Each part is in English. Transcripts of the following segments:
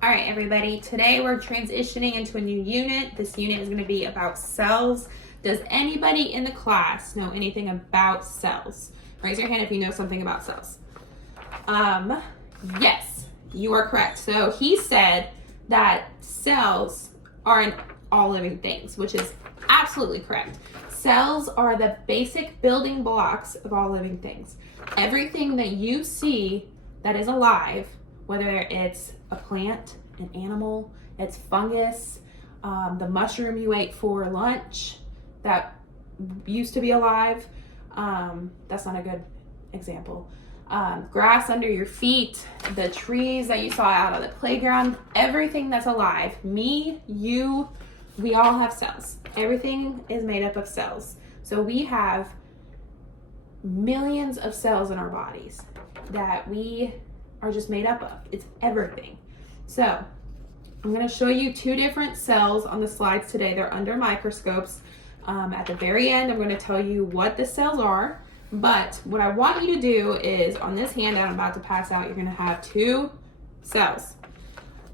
All right, everybody, today we're transitioning into a new unit. This unit is going to be about cells. Does anybody in the class know anything about cells? Raise your hand if you know something about cells. Yes, you are correct. So he said that cells are in all living things, which is absolutely correct. Cells are the basic building blocks of all living things. Everything that you see that is alive, whether it's a plant, an animal, it's fungus, the mushroom you ate for lunch that used to be alive, that's not a good example. Grass under your feet, the trees that you saw out on the playground, everything that's alive, me, you, we all have cells. Everything is made up of cells. So we have millions of cells in our bodies that we are just made up of. It's everything. So I'm going to show you two different cells on the slides today. They're under microscopes. At the very end, I'm going to tell you what the cells are. But what I want you to do is, on this handout I'm about to pass out, you're going to have two cells.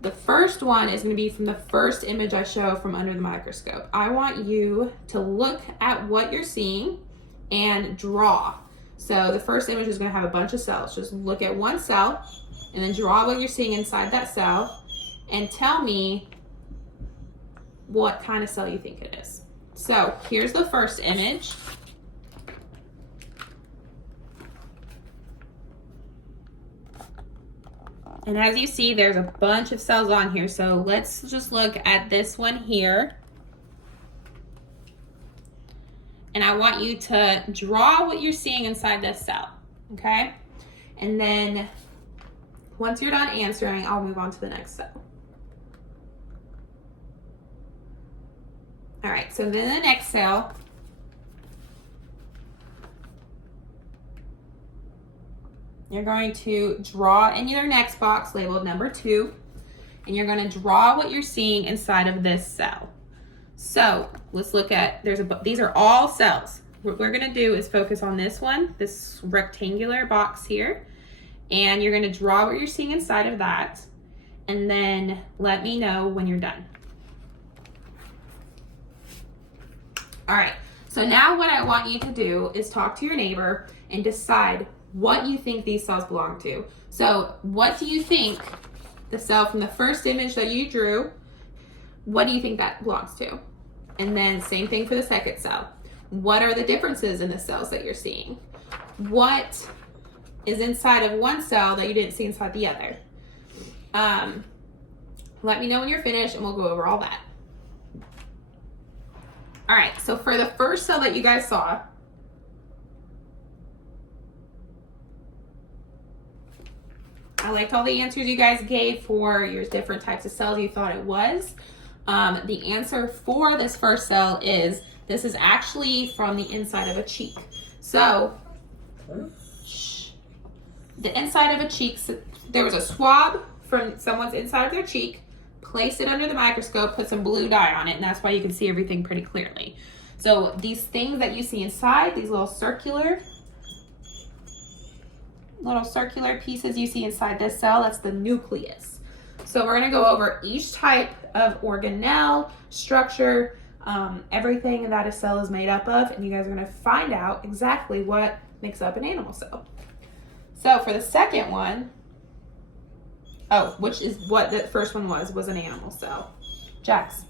The first one is going to be from the first image I show from under the microscope. I want you to look at what you're seeing and draw. So the first image is going to have a bunch of cells. Just look at one cell and then draw what you're seeing inside that cell and tell me what kind of cell you think it is. So here's the first image. And as you see, there's a bunch of cells on here. So let's just look at this one here. And I want you to draw what you're seeing inside this cell, okay? And then once you're done answering, I'll move on to the next cell. All right, so then the next cell, you're going to draw in your next box labeled number 2, and you're going to draw what you're seeing inside of this cell. So let's look at, these are all cells. What we're going to do is focus on this one, this rectangular box here, and you're going to draw what you're seeing inside of that, and then let me know when you're done. All right, so now what I want you to do is talk to your neighbor and decide what you think these cells belong to. So what do you think the cell from the first image that you drew, what do you think that belongs to? And then same thing for the second cell. What are the differences in the cells that you're seeing? What is inside of one cell that you didn't see inside the other? Let me know when you're finished and we'll go over all that. All right, so for the first cell that you guys saw, I liked all the answers you guys gave for your different types of cells you thought it was. The answer for this first cell is, this is actually from the inside of a cheek. So, the inside of a cheek, there was a swab from someone's inside of their cheek, place it under the microscope, put some blue dye on it, and that's why you can see everything pretty clearly. So these things that you see inside, these little circular pieces you see inside this cell, that's the nucleus. So we're going to go over each type of organelle, structure, everything that a cell is made up of, and you guys are going to find out exactly what makes up an animal cell. So for the second one, which is what the first one was an animal cell. Jax.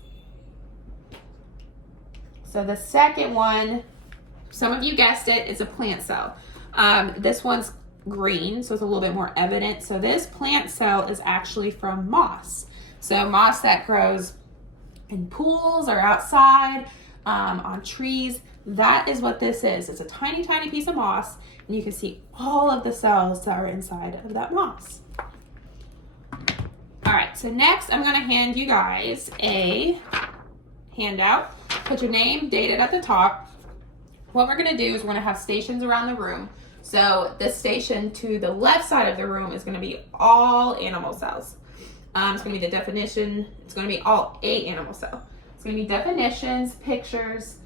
So the second one, some of you guessed it, is a plant cell. This one's green, so it's a little bit more evident. So this plant cell is actually from moss. So moss that grows in pools or outside, on trees. That is what this is. It's a tiny, tiny piece of moss, and you can see all of the cells that are inside of that moss. All right, so next I'm going to hand you guys a handout. Put your name, dated at the top. What we're going to do is we're going to have stations around the room. So the station to the left side of the room is going to be all animal cells. It's going to be the definition. It's going to be all 8 animal cells. It's going to be definitions, pictures,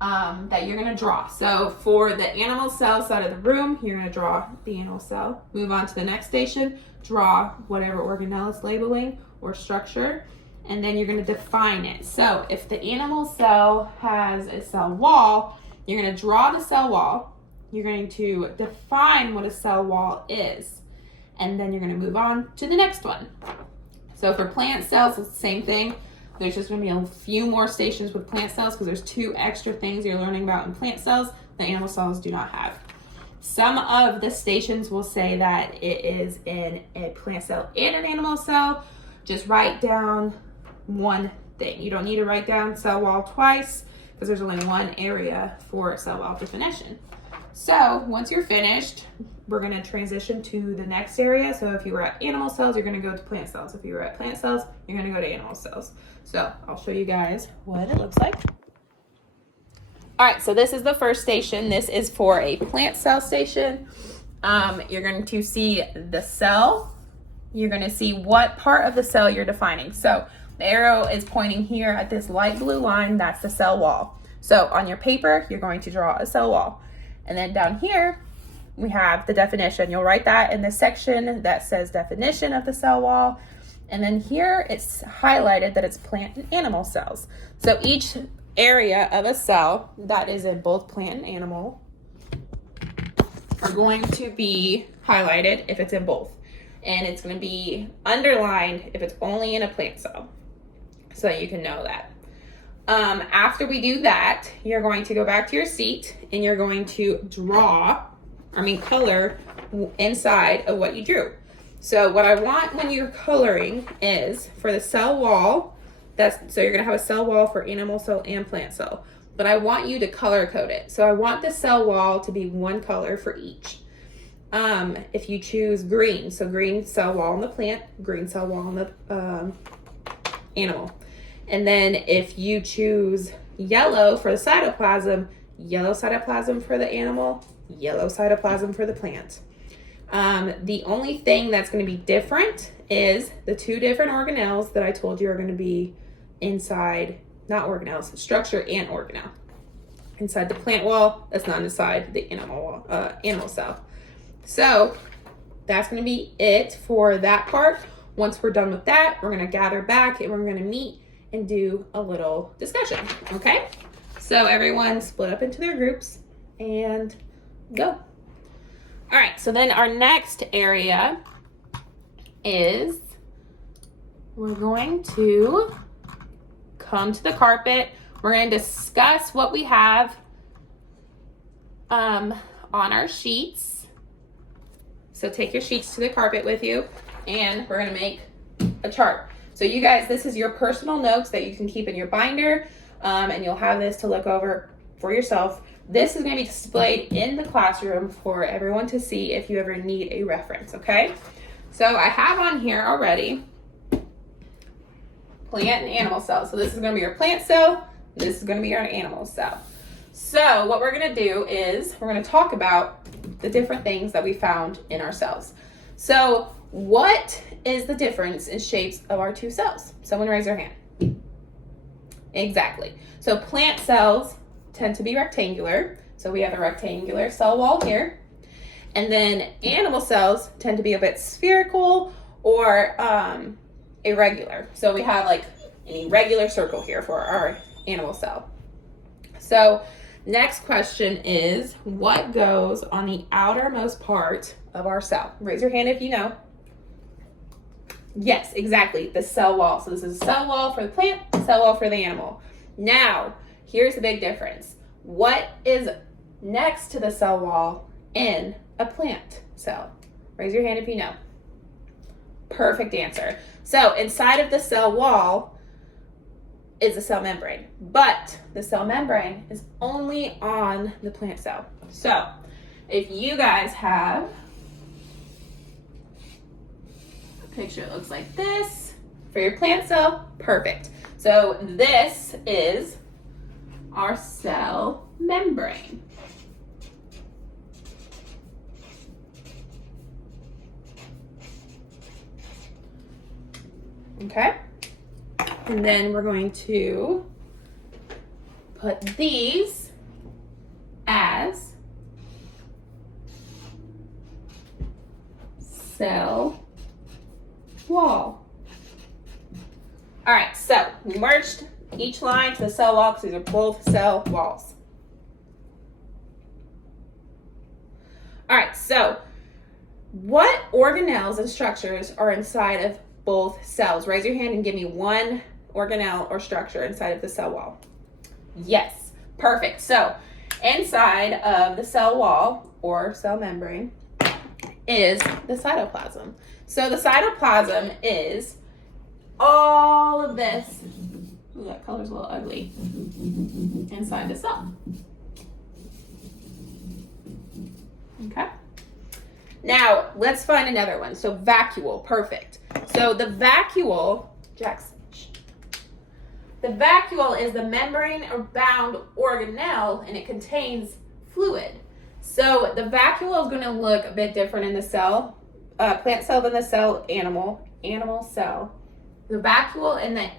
that you're going to draw. So for the animal cell side of the room, you're going to draw the animal cell. Move on to the next station, draw whatever organelle it's labeling or structure, and then you're going to define it. So if the animal cell has a cell wall, you're going to draw the cell wall. You're going to define what a cell wall is, and then you're going to move on to the next one. So for plant cells, it's the same thing. There's just going to be a few more stations with plant cells because there's 2 extra things you're learning about in plant cells that animal cells do not have. Some of the stations will say that it is in a plant cell and an animal cell. Just write down one thing. You don't need to write down cell wall twice because there's only one area for cell wall definition. So once you're finished, we're going to transition to the next area. So if you were at animal cells, you're going to go to plant cells. If you were at plant cells, you're going to go to animal cells. So I'll show you guys what it looks like. All right, so this is the first station. This is for a plant cell station. You're going to see the cell. You're going to see what part of the cell you're defining. So the arrow is pointing here at this light blue line. That's the cell wall. So on your paper, you're going to draw a cell wall. And then down here, we have the definition. You'll write that in the section that says definition of the cell wall. And then here it's highlighted that it's plant and animal cells. So each area of a cell that is in both plant and animal are going to be highlighted if it's in both. And it's going to be underlined if it's only in a plant cell. So you can know that. After we do that, you're going to go back to your seat and you're going to color inside of what you drew. So what I want when you're coloring is for the cell wall, so you're gonna have a cell wall for animal cell and plant cell, but I want you to color code it. So I want the cell wall to be one color for each. If you choose green, so green cell wall on the plant, green cell wall on the animal. And then if you choose yellow for the cytoplasm, yellow cytoplasm for the animal, yellow cytoplasm for the plant. The only thing that's going to be different is the 2 different organelles that I told you are going to be inside, not organelles, structure and organelle. Inside the plant wall, that's not inside the animal cell. So that's going to be it for that part. Once we're done with that, we're going to gather back and we're going to meet and do a little discussion, okay? So everyone split up into their groups and go. All right, so then our next area is we're going to come to the carpet. We're going to discuss what we have on our sheets. So take your sheets to the carpet with you and we're going to make a chart. So you guys, this is your personal notes that you can keep in your binder, and you'll have this to look over for yourself. This is going to be displayed in the classroom for everyone to see if you ever need a reference, okay? So I have on here already plant and animal cells. So this is going to be your plant cell. This is going to be our animal cell. So what we're going to do is we're going to talk about the different things that we found in our cells. So what is the difference in shapes of our 2 cells? Someone raise their hand. Exactly. So plant cells tend to be rectangular. So we have a rectangular cell wall here. And then animal cells tend to be a bit spherical or irregular. So we have like an irregular circle here for our animal cell. So next question is, what goes on the outermost part of our cell? Raise your hand if you know. Yes, exactly, the cell wall. So this is a cell wall for the plant, cell wall for the animal. Now, here's the big difference. What is next to the cell wall in a plant cell? Raise your hand if you know. Perfect answer. So inside of the cell wall is the cell membrane, but the cell membrane is only on the plant cell. So if you guys have picture, it looks like this for your plant cell. Perfect. So this is our cell membrane. Okay. And then we're going to put these cell wall. All right, so we merged each line to the cell wall because these are both cell walls. All right, so what organelles and structures are inside of both cells? Raise your hand and give me one organelle or structure inside of the cell wall. Yes, perfect. So inside of the cell wall or cell membrane is the cytoplasm. So the cytoplasm is all of this. Ooh, that color's a little ugly. Inside the cell. Okay. Now, let's find another one. So vacuole, perfect. So the vacuole, Jackson. The vacuole is the membrane-bound organelle, and it contains fluid. So the vacuole is going to look a bit different in the cell, plant cell than the cell animal cell. The vacuole in the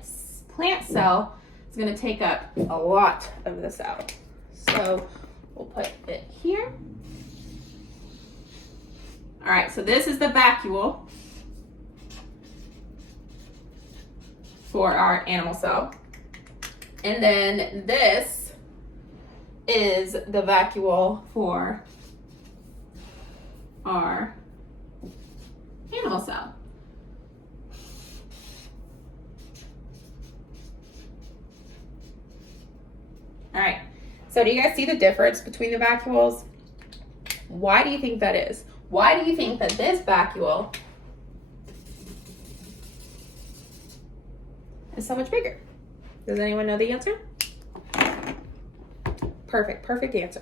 plant cell is going to take up a lot of the cell. So we'll put it here. All right, so this is the vacuole for our animal cell. And then this is the vacuole for our animal cell. All right, so do you guys see the difference between the vacuoles? Why do you think that is? Why do you think that this vacuole is so much bigger? Does anyone know the answer? Perfect answer.